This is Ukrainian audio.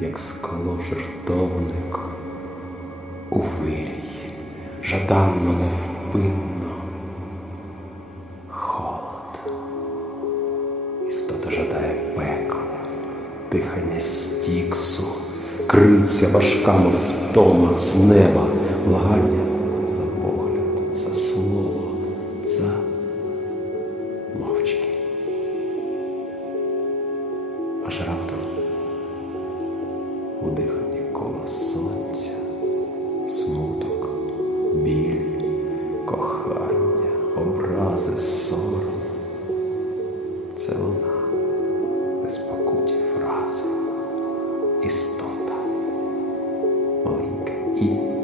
як скло жертовник, у вирій, жаданно невпинно, холод. Істота жадає пекла, дихання стіксу, криця важками втома з неба, благання за погляд, за слово, за мовчки аж раптом у коло сонця, смуток, біль, кохання, образи, сором. Це вона безпокуті фрази, істота, маленька і.